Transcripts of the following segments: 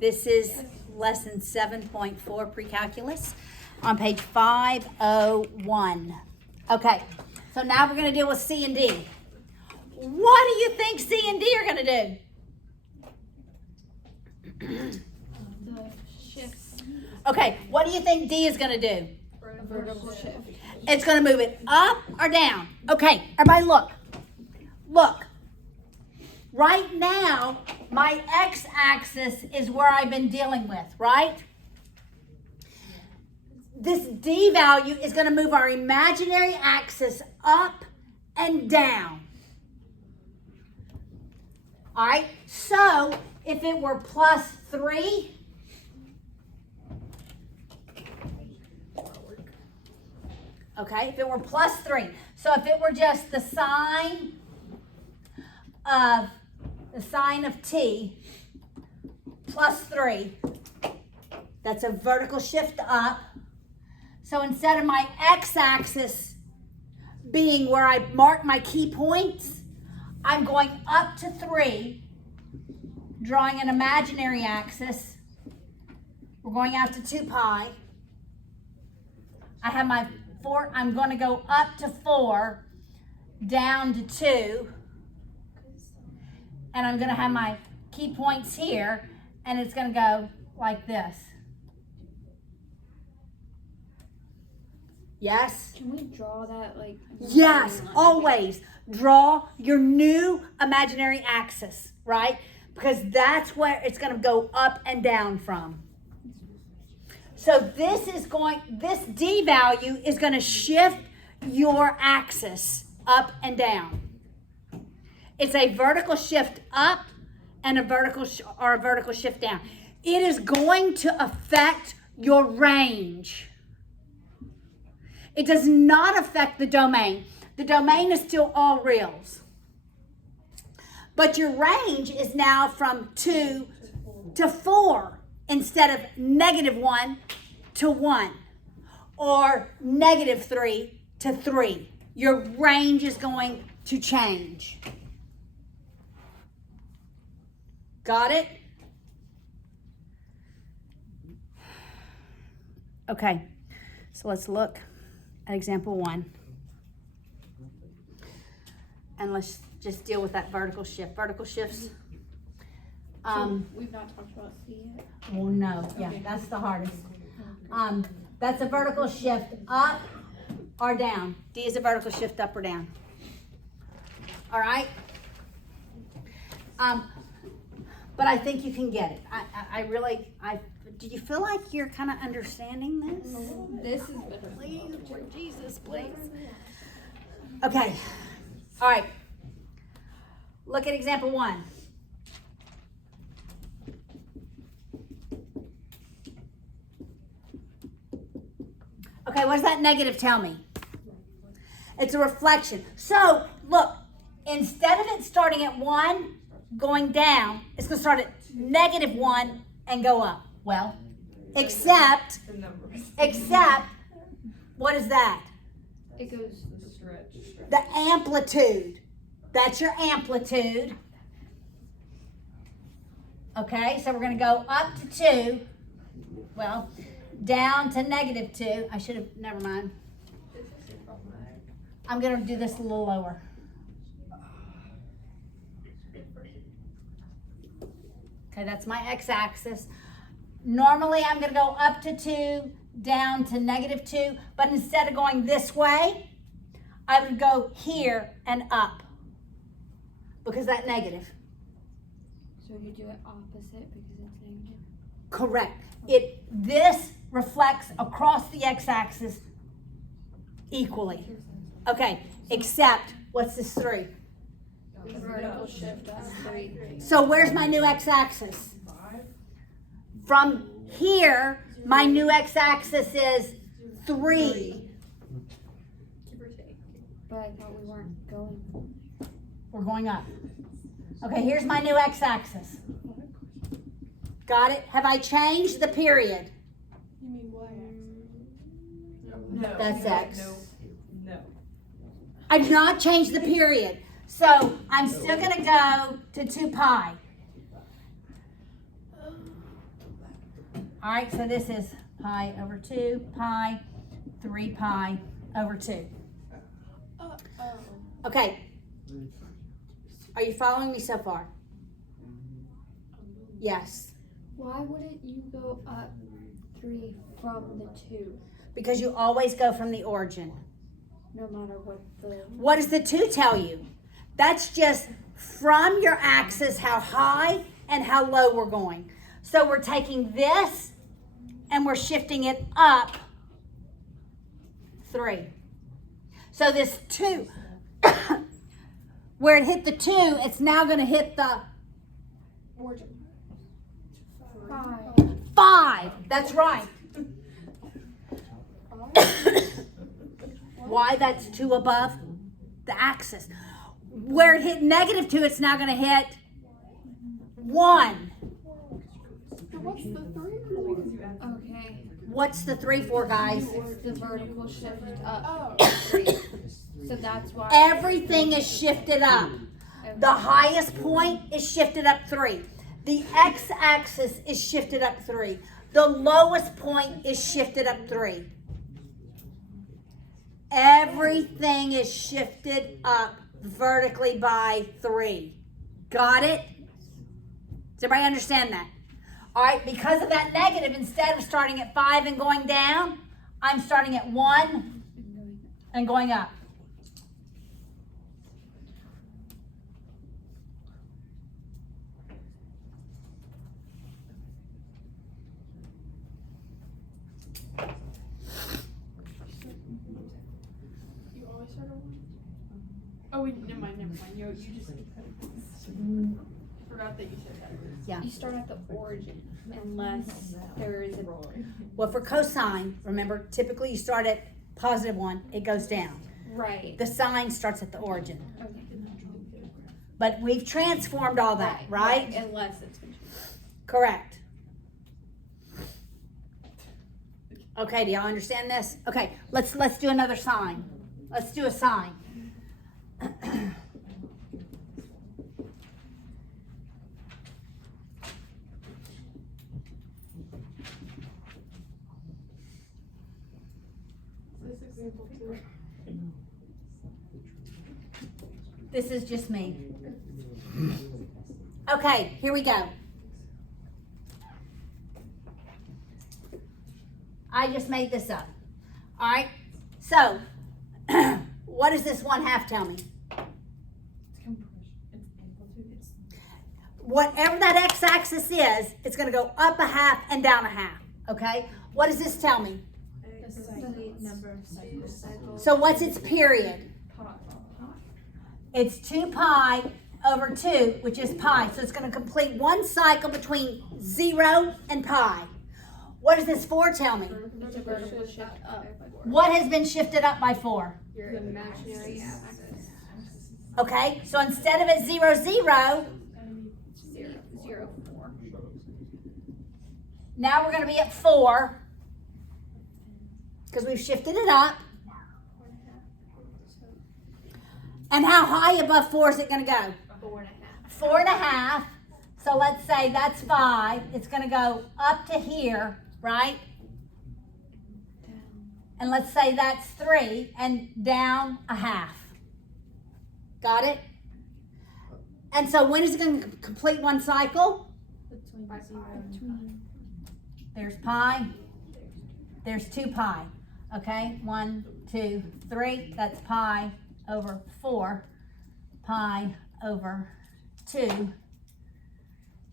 This is lesson 7.4 Precalculus on page 501. Okay, so now we're going to deal with C and D. What do you think C and D are going to do? The shift. Okay, what do you think D is going to do? A vertical shift. It's going to move it up or down. Okay, everybody look. Look. Right now, my x-axis is where I've been dealing with, right? This D value is going to move our imaginary axis up and down. All right, so if it were plus 3, okay, if it were plus 3, so if it were just the sign of t plus 3, that's a vertical shift up. So instead of my x-axis being where I mark my key points, I'm going up to 3, drawing an imaginary axis. We're going out to 2 pi. I have my 4, I'm going to go up to 4, down to 2, and I'm going to have my key points here, and it's going to go like this. Yes? Can we draw that like? Yes, always. Draw your new imaginary axis, right? Because that's where it's going to go up and down from. So this D value is going to shift your axis up and down. It's a vertical shift up and a vertical shift down. It is going to affect your range. It does not affect the domain. The domain is still all reals. But your range is now from 2 to 4 instead of -1 to 1 or -3 to 3. Your range is going to change. Got it? Okay, so let's look at example 1. And let's just deal with that vertical shift. Vertical shifts. We've not talked about C yet. Oh no, yeah, that's the hardest. That's a vertical shift up or down. D is a vertical shift up or down. All right. But I think you can get it. Do you feel like you're kind of understanding this? This is better. Please, Lord Jesus, please. Okay. All right. Look at example 1. Okay, what does that negative tell me? It's a reflection. So, look, instead of it starting at 1, going down, it's going to start at -1 and go up. Well, except, what is that? It goes The amplitude. That's your amplitude. Okay, so we're going to go up to 2. Well, down to -2. I should have, never mind. I'm going to do this a little lower. Okay, that's my x-axis. Normally, I'm going to go up to 2, down to -2, but instead of going this way, I would go here and up because that negative. So you do it opposite because it's negative? Correct. This reflects across the x-axis equally. Okay, except, what's this 3? The vertical shift up 3. So where's my new x-axis? From here, my new x-axis is 3. But I thought we weren't going. We're going up. Okay, here's my new x-axis. Got it? Have I changed the period? You mean y axis? No. That's X. No. I've not changed the period. So I'm still going to go to 2 pi. All right, so this is pi over 2, pi, 3 pi over 2. Okay. Are you following me so far? Yes. Why wouldn't you go up 3 from the 2? Because you always go from the origin. No matter what the... What does the 2 tell you? That's just from your axis how high and how low we're going. So we're taking this and we're shifting it up 3. So this 2, where it hit the 2, it's now going to hit the Origin. 5. That's right. Why that's 2 above the axis. Where it hit -2, it's now going to hit 1. What's the 3? Okay. What's the 3 for, guys? The vertical shift up Oh. 3. So that's why... Everything is shifted up. The highest point is shifted up 3. The x-axis is shifted up 3. The lowest point is shifted up 3. Everything is shifted up vertically by 3. Got it? Does everybody understand that? All right, because of that negative, instead of starting at 5 and going down, I'm starting at 1 and going up. You always start at 1? Oh, wait, never mind. You just forgot that you said that. Yeah. You start at the origin unless there is a... Well, for cosine, remember, typically you start at +1, it goes down. Right. The sine starts at the origin. Okay. But we've transformed all that, right? Unless it's... Correct. Okay, do y'all understand this? Okay, let's do another sign. Let's do a sign. This example too. This is just me. Okay, here we go. I just made this up. All right, so what does this 1/2 tell me? Whatever that x-axis is, it's going to go up 1/2 and down 1/2. Okay, what does this tell me? Number of cycles. So what's its period? It's 2 pi over 2, which is pi. So it's going to complete one cycle between 0 and pi. What does this 4 tell me? It's a vertical shift up. What has been shifted up by 4? Your imaginary axis. Okay, so instead of at 0, 0, 0, 4. now we're going to be at 4 because we've shifted it up. And how high above 4 is it going to go? 4.5. 4.5. So let's say that's 5. It's going to go up to here, right? And let's say that's 3 and down 1/2. Got it? And so when is it going to complete one cycle? There's pi. There's 2 pi. Okay, 1, 2, 3. That's pi over 4. Pi over 2.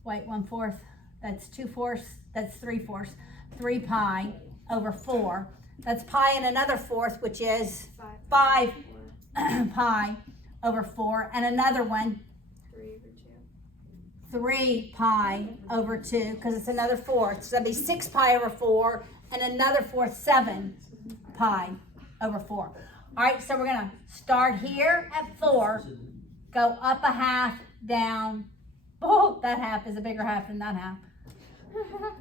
Wait, 1/4. That's 2/4. That's 3/4. 3 pi over 4. That's pi and another 4th, which is 5 pi over 4. And another one, 3 pi over 2, because it's another 4th. So that'd be 6 pi over 4, and another 4th, 7 pi over 4. All right, so we're going to start here at 4, go up 1/2, down. Oh, that 1/2 is a bigger 1/2 than that 1/2.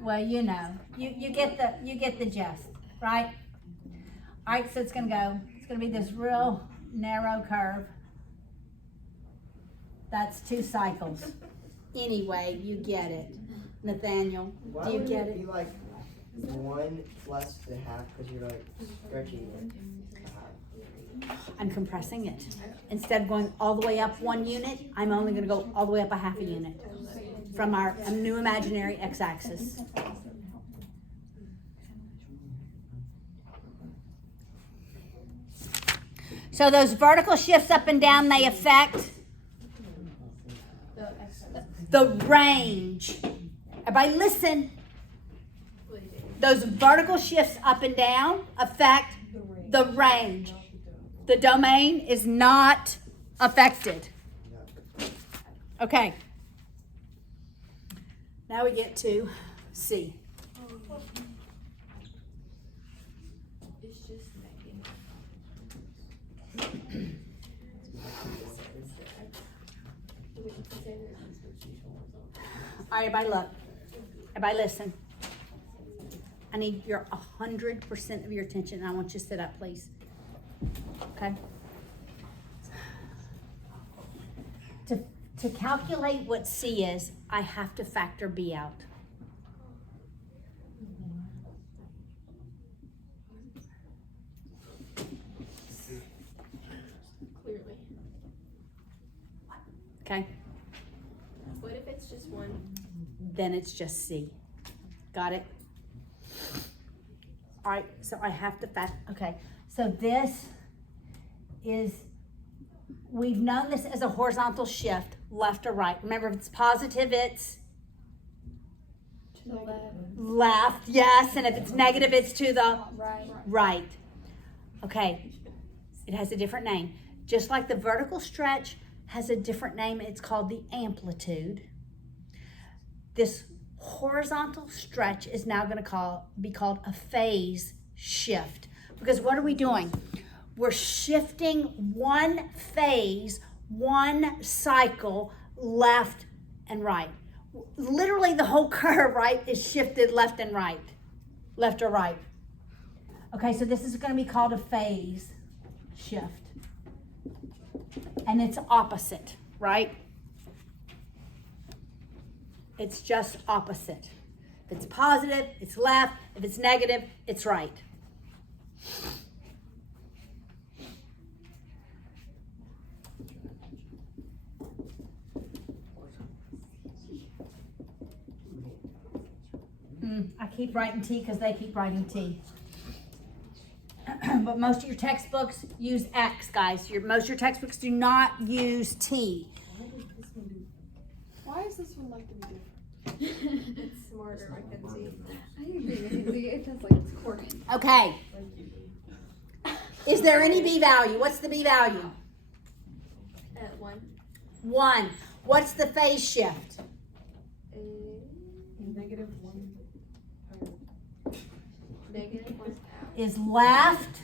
Well, you know, you get the gist, right? All right, so it's going to be this real narrow curve. That's 2 cycles. Anyway, you get it. Nathaniel, do you get it? Be like 1 plus the half because you're like stretching it. I'm compressing it. Instead of going all the way up 1 unit, I'm only going to go all the way up a half a unit from our new imaginary x-axis. So those vertical shifts up and down, they affect the range. Everybody listen. Those vertical shifts up and down affect the range. The domain is not affected. Okay. Now we get to C. It's just All right, everybody look. Everybody listen. I need your 100% of your attention, and I want you to sit up, please. Okay? To calculate what C is, I have to factor B out. Clearly. Okay? What if it's just 1? Then it's just C. Got it? All right, so I have to okay. So this is, we've known this as a horizontal shift, left or right. Remember, if it's positive, it's to the left. left, yes, and if it's negative, it's to the Right. right. Okay, it has a different name. Just like the vertical stretch has a different name, it's called the amplitude. This horizontal stretch is now going to be called a phase shift. Because what are we doing? We're shifting one phase, one cycle, left and right. Literally the whole curve, right, is shifted left and right. Left or right. Okay, so this is going to be called a phase shift. And it's opposite, right? It's just opposite. If it's positive, it's left. If it's negative, it's right. I keep writing T because they keep writing T. But most of your textbooks use X, guys. Most of your textbooks do not use T. Why is this one like to be different? It's smarter, I can see. I agree. It feels like it's correct. Okay. Is there any B value? What's the B value? 1. 1. What's the phase shift? -1. -1. Is left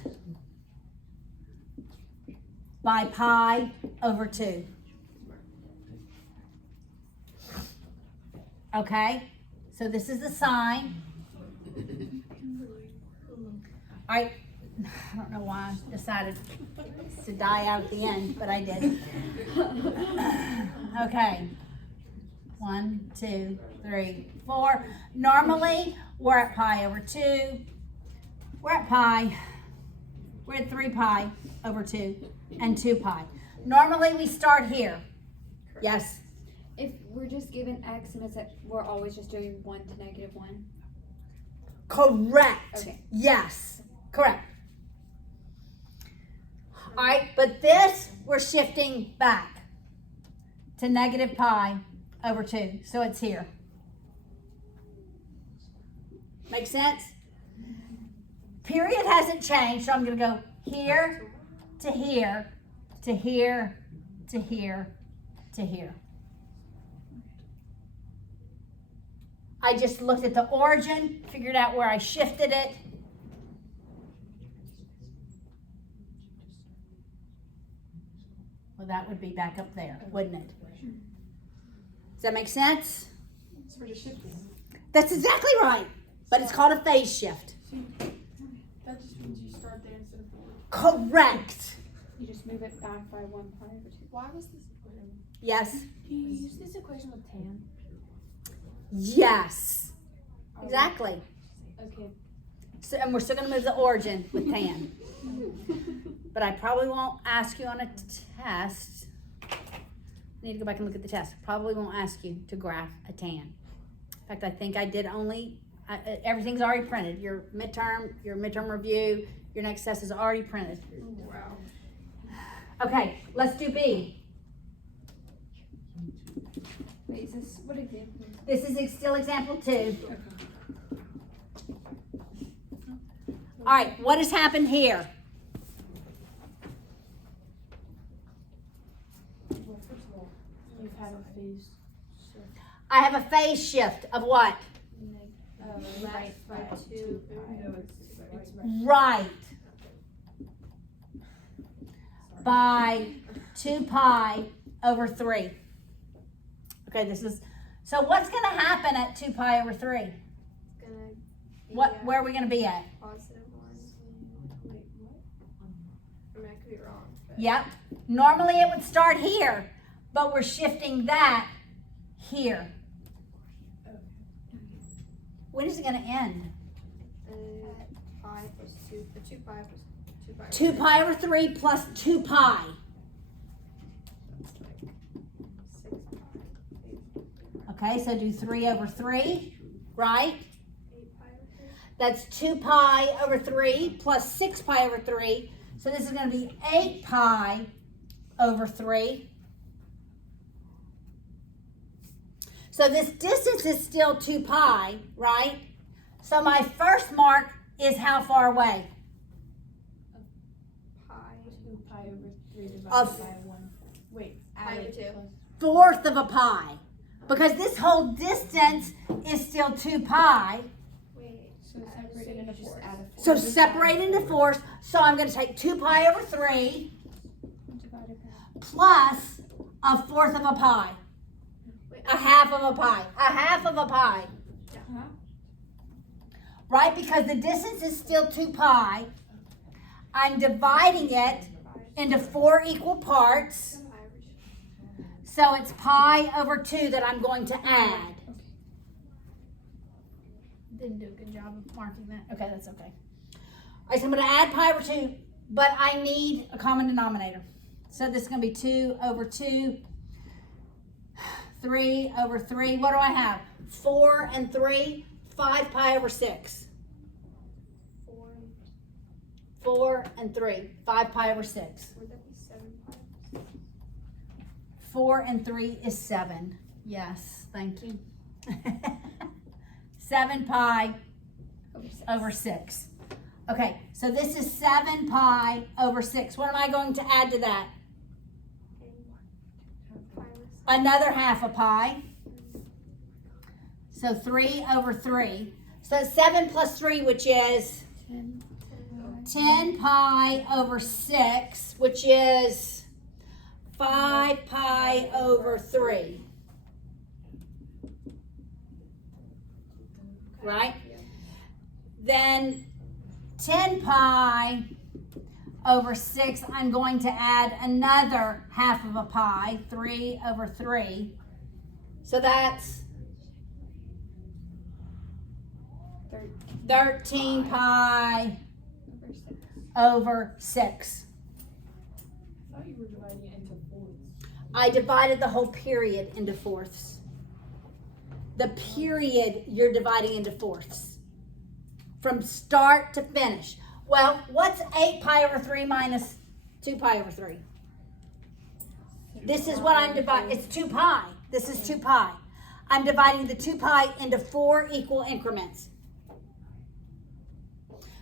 by pi over 2. Okay, so this is the sign. All right, I don't know why I decided to die out at the end, but I did. Okay, 1, 2, 3, 4. Normally, we're at pi over 2. We're at pi. We're at 3 pi over 2 and 2 pi. Normally, we start here. Yes? If we're just given X and it's at, we're always just doing 1 to -1. Correct. Okay. Yes. Correct. All right, but this, we're shifting back to negative pi over 2. So it's here. Make sense? Period hasn't changed, so I'm going to go here to here to here to here to here. I just looked at the origin, figured out where I shifted it. Well, that would be back up there, wouldn't it? Does that make sense? So we're just shifting. That's exactly right. But it's called a phase shift. That just means you start there instead of forward. Correct. You just move it back by 1 pi over 2. Why was this? Yes. Do you use this equation with tan? Yes. Exactly. Okay. So, and we're still gonna move the origin with tan. But I probably won't ask you on a test. I need to go back and look at the test. Probably won't ask you to graph a tan. In fact, I think I did only, everything's already printed. Your midterm review, your next test is already printed. Wow. Okay, let's do B. Wait, is this what example? This is still example 2. All right, what has happened here? Well, first of all, you've had a phase shift. I have a phase shift of what? Right by 2. No, it's Right. By 2 pi over 3. Okay, this is, so what's going to happen at 2 pi over 3? It's gonna be Where are we going to be at? positive 1. I mean, I could be wrong. But Yep. Normally it would start here, but we're shifting that here. When is it going to end? Pi plus 2, 2 pi plus 2 pi. 2 pi over 3 plus 2 pi. It's like 6 pi. Okay, so do 3 over 3, right? 8 pi over 3. That's 2 pi over 3 plus 6 pi over 3. So this is going to be 8 pi over 3. So this distance is still 2 pi, right? So my first mark is how far away? Pi. 2 pi over 3 divided Of- by 1. Wait, Pi add over it 2. plus- Fourth of a pi. Because this whole distance is still 2 pi. Wait. So separated into just add a 4. So separate into fourths. So I'm going to take 2 pi over 3 Divided by plus a fourth of a pi. Wait. A half of a pi. A half of a pi. Huh? Right? Because the distance is still 2 pi. I'm dividing it into 4 equal parts. Pi over 2. So it's pi over 2 that I'm going to add. Didn't do a good job of marking that. Okay, that's okay. All right, so I'm going to add pi over 2, but I need a common denominator. So this is going to be 2 over 2, 3 over 3. What do I have? 4 and 3, 5 pi over 6. 4. 4 and 3, 5 pi over 6. Would that be 7 pi? 4 and 3 is 7. Yes, thank you. 7 pi over 6. Okay, so this is 7 pi over 6. What am I going to add to that? Pi over 6. Another half a pi. So 3 over 3. So 7 plus 3, which is 10 pi over 6, which is 5 pi over 3. Right? Then 10 pi over 6, I'm going to add another half of a pi, 3 over 3. So that's 13 pi over 6. I thought you were dividing it into fourths. I divided the whole period into fourths. The period you're dividing into fourths. From start to finish. Well, what's 8 pi over 3 minus 2 pi over 3? This is what I'm dividing. It's 2 pi. This is 2 pi. I'm dividing the 2 pi into 4 equal increments.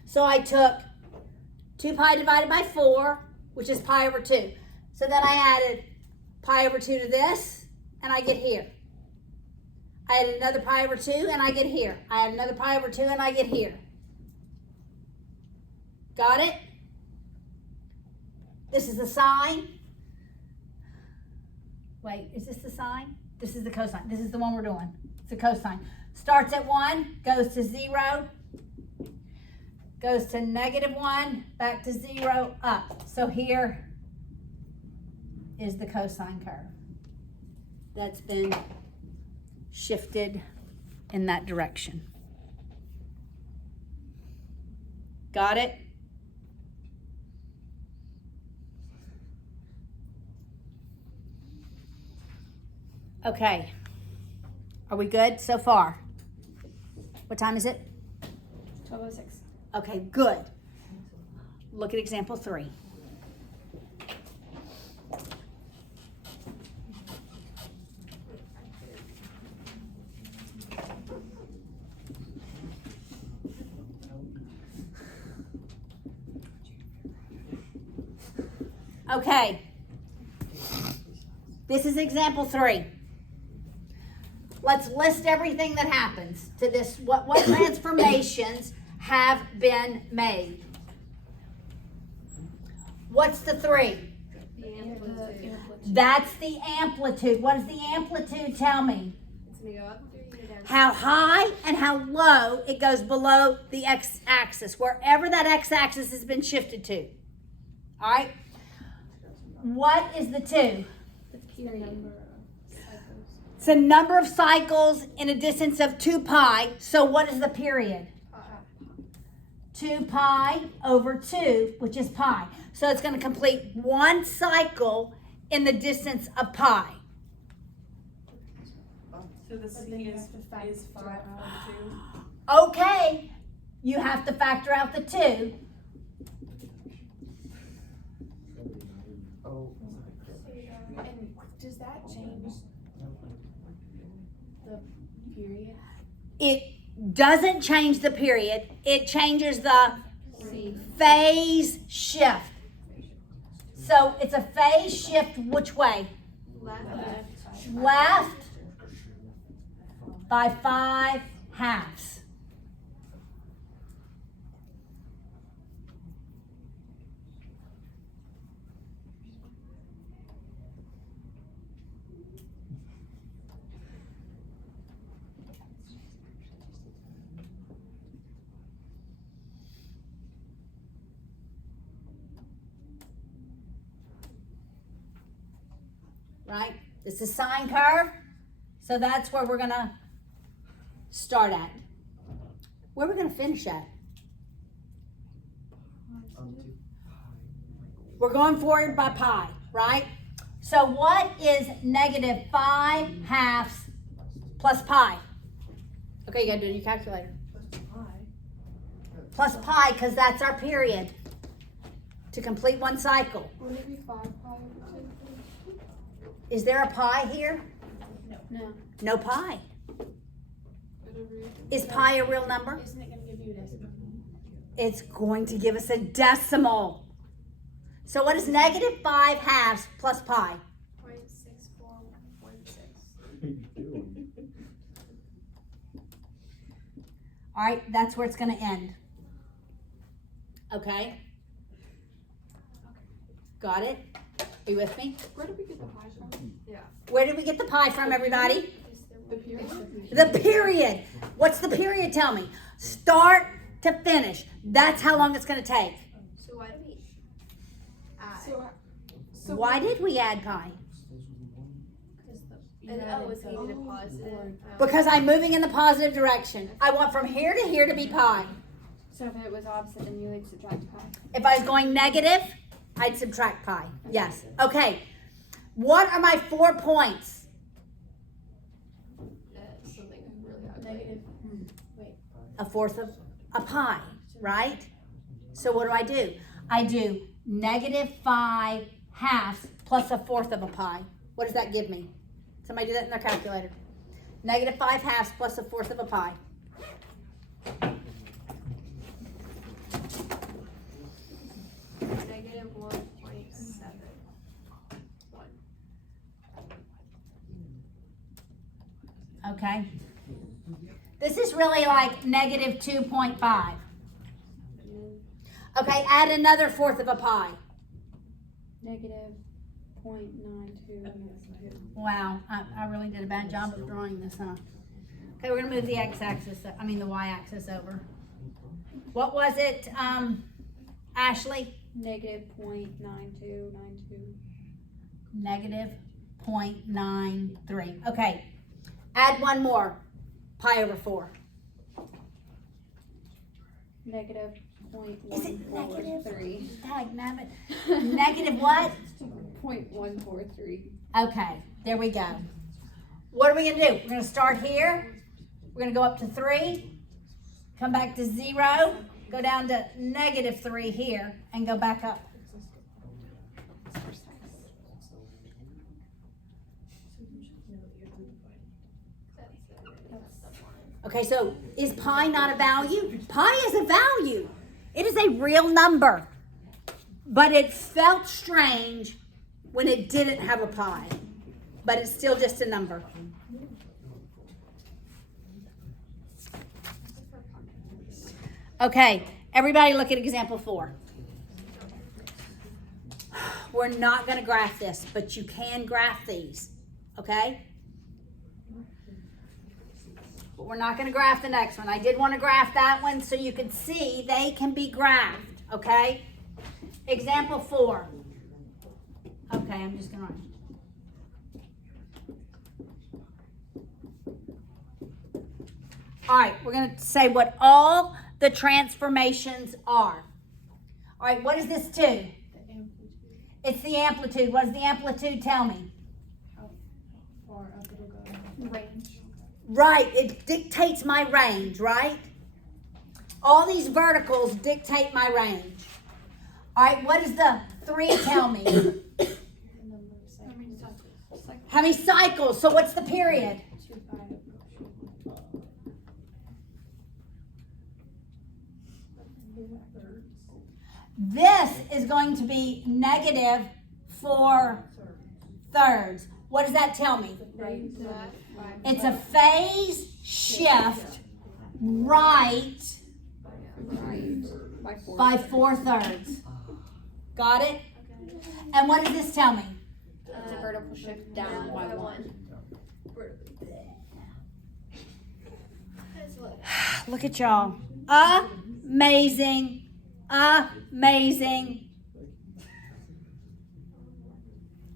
So I took 2 pi divided by 4, which is pi over 2. So then I added pi over 2 to this, and I get here. I added another pi over 2, and I get here. I add another pi over 2, and I get here. Got it? This is the sine. Wait, is this the sine? This is the cosine. This is the one we're doing. It's a cosine. Starts at 1, goes to 0, goes to -1, back to 0, up. So here is the cosine curve that's been shifted in that direction. Got it? Okay. Are we good so far? What time is it? 12:06. Okay, good. Look at example 3. Okay. This is example 3. Let's list everything that happens to this. What transformations have been made? What's the 3? The amplitude. That's the amplitude. What does the amplitude tell me? It's going to go up 3 or down. How high and how low it goes below the x-axis, wherever that x-axis has been shifted to. All right? What is the 2? The period. Cycles. It's a number of cycles in a distance of 2 pi. So what is the period? 2 pi over 2, which is pi. So it's going to complete 1 cycle in the distance of pi. So the C is 5 out of 2. Okay, you have to factor out the 2. Oh. And does that change the period? It doesn't change the period. It changes the C. phase shift. So it's a phase shift which way? Left by 5 halves. Right? This is sine curve. So that's where we're going to start at. Where are we going to finish at? We're going forward by pi, right? So what is negative 5 halves plus pi? Okay, you got to do it in your calculator. Plus pi, because that's our period to complete 1 cycle. Wouldn't it be 5 pi over 2? Is there a pi here? No. No pi. Is pi a real number? Isn't it going to give you a decimal? It's going to give us a decimal. So what is negative 5 halves plus pi? 0.6416. All right, that's where it's going to end. Okay? Got it? Are you with me? Where did we get the pi from? Where did we get the pi from, everybody? The period? The period. What's the period tell me? Start to finish. That's how long it's going to take. So why do we add? So Why did we add pi? It's going to be positive. Because I'm moving in the positive direction. I want from here to here to be pi. So if it was opposite, then you would subtract pi. If I was going negative, I'd subtract pi. Yes. Okay. What are my 4 points? Something really ugly. Negative. A fourth of a pi, right? So what do? I do negative 5 halves plus a fourth of a pi. What does that give me? Somebody do that in their calculator. Negative 5 halves plus a fourth of a pi. Negative 1.71. Okay. This is really like negative 2.5. Okay, add another fourth of a pi. Negative 0.92. Wow, I really did a bad job of drawing this, huh? Okay, we're gonna move the x-axis, the y-axis over. What was it, Ashley? Negative 0.9292. Negative 0.93. Okay, add one more. Pi over 4. Negative Is it negative? 0.143. Dagnabbit. Negative what? 0.143. Okay, there we go. What are we gonna do? We're gonna start here. We're gonna go up to 3, come back to 0, go down to -3 here, and go back up. Okay, so is pi not a value? Pi is a value. It is a real number. But it felt strange when it didn't have a pi. But it's still just a number. Okay, everybody look at example 4. We're not going to graph this, but you can graph these. Okay? But we're not going to graph the next one. I did want to graph that one so you could see they can be graphed. Okay? Example 4. Okay, I'm just going to run. All right, we're going to say what all the transformations are. All right, what is this to? It's the amplitude. What does the amplitude tell me? How far up it'll go. Range. Right, it dictates my range, right? All these verticals dictate my range. All right, what does the 3 tell me? The number of cycles. How many cycles? So what's the period? 2 pi. This is going to be -4/3. What does that tell me? It's a phase shift right by 4/3. Got it? And what does this tell me? It's a vertical shift down by 1. Look at y'all. Amazing. Amazing.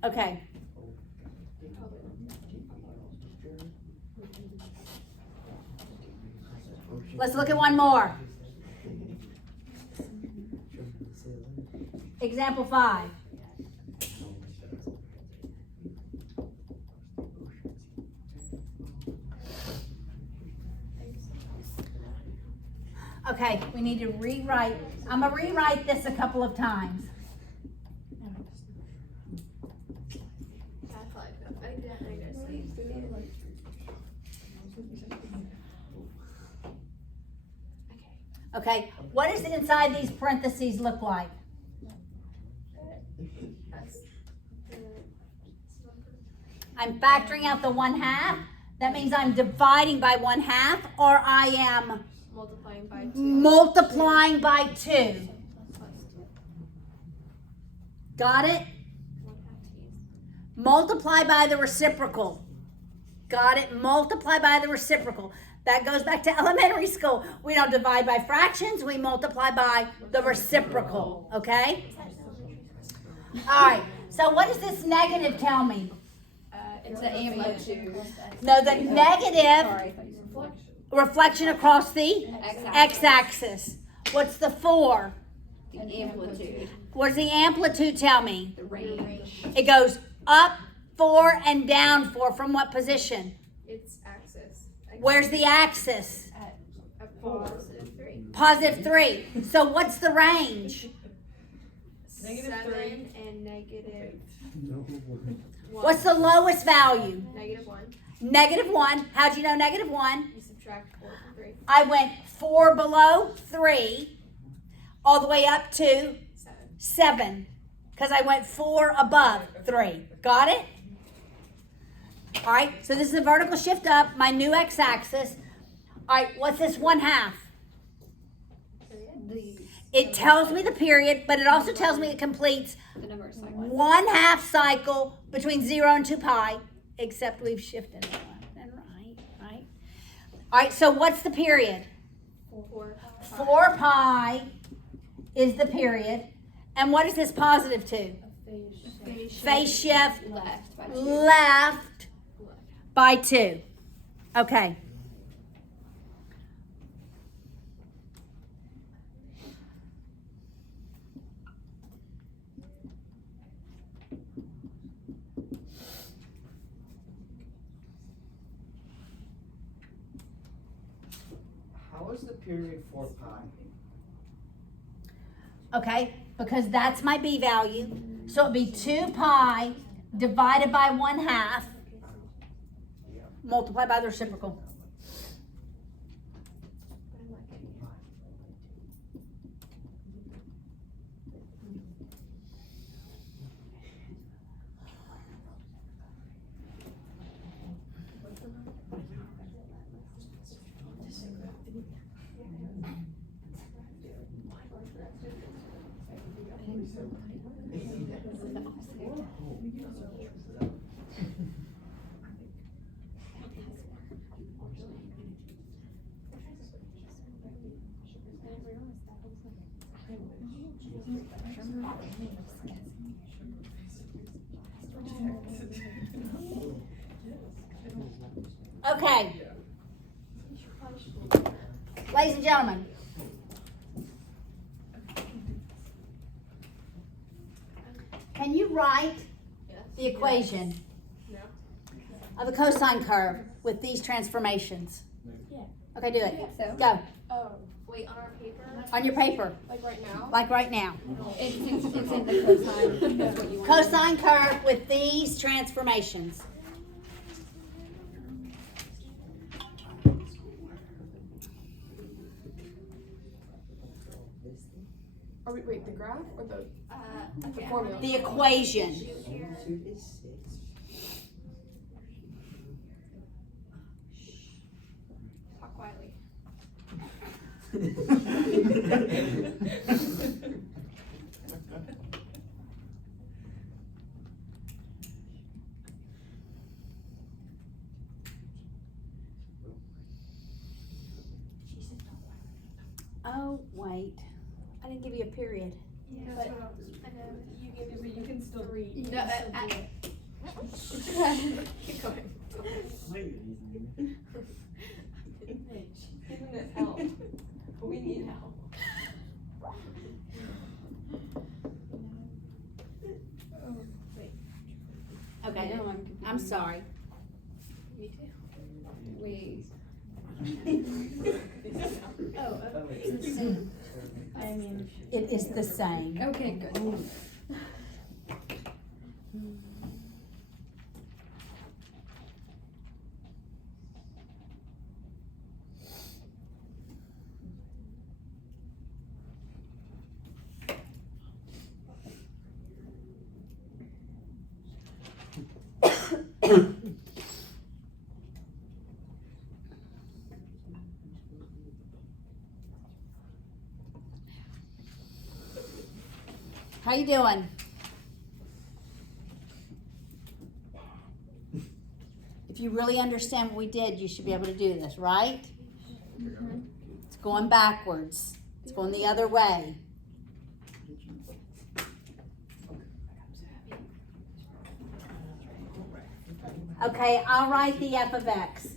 Okay. Let's look at one more. Example 5. Okay, we need to rewrite. I'm going to rewrite this a couple of times. Okay, what does inside these parentheses look like? I'm factoring out the 1/2. That means I'm dividing by 1/2, or I am multiplying by 2. Got it? Multiply by the reciprocal. Got it? Multiply by the reciprocal. That goes back to elementary school. We don't divide by fractions. We multiply by the reciprocal. Okay? All right. So what does this negative tell me? It's an amplitude. No, the negative reflection across the x-axis. What's the 4? The amplitude. What does the amplitude tell me? The range. It goes up 4 and down 4. From what position? It's axis. Where's the axis? At +3. +3. So what's the range? -7 and -1. What's the lowest value? -1. -1. How'd you know -1? You subtract 4 from 3. I went 4 below 3, all the way up to 7. Because I went 4 above 3. Got it? All right, so this is a vertical shift up, my new x-axis. All right, what's this 1/2? It tells me the period, but it also tells me it completes The number of cycles. 1/2 cycle between 0 and 2 pi, except we've shifted it left and right. All right, so what's the period? 4 pi is the period. And what is this positive to? Phase shift Left by 2. left by 2. Okay. period 4 pi. Okay, because that's my b value. So it'd be 2 pi divided by 1/2 multiplied by the reciprocal. Okay. Ladies and gentlemen, can you write the equation of the cosine curve with these transformations? Yeah. Okay, do it. So Go. Oh, wait, on our paper? On your paper, Like right now? like right now. it's in the cosine. That's what you want. Cosine curve with these transformations. Or wait, the graph or the formula? The equation. Magnitude is 6. Talk quietly. Oh, wait. I didn't give you a period. Yeah, but I know you gave me. But you can still read. No, Keep going. Giving us help. We need help. Okay, No, I'm confused. I'm sorry. Me too. Wait. Oh, It's the same. I mean. It is the same. Okay, good. How you doing? If you really understand what we did, you should be able to do this, right? It's going backwards. It's going the other way. Okay, I'll write the f of x.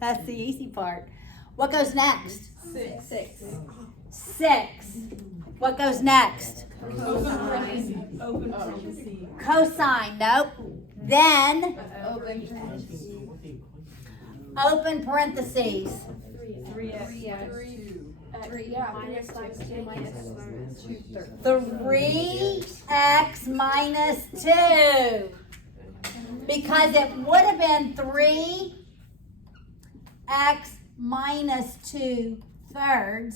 That's the easy part. What goes next? 6. 6. What goes next? Open parentheses. Cosine, nope. Then, open parentheses. 3x. 3 Yeah, minus 2 minus 2/3. 3x minus 2. Because it would have been 3x minus 2/3.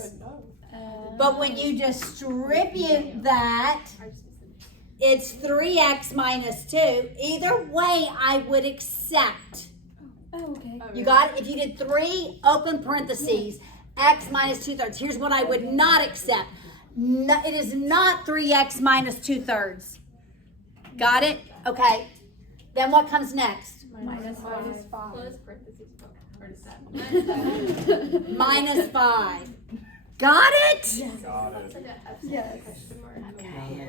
But when you distribute that, it's 3x minus 2. Either way, I would accept. Oh, okay. You got it? If you did 3, open parentheses, x minus 2/3. Here's what I would not accept. No, it is not 3x minus 2/3. Got it? Okay. Then what comes next? Minus 5. Close parentheses. Or is that? Minus 5. Got it? Yes. That's like a Yes. question mark. Okay.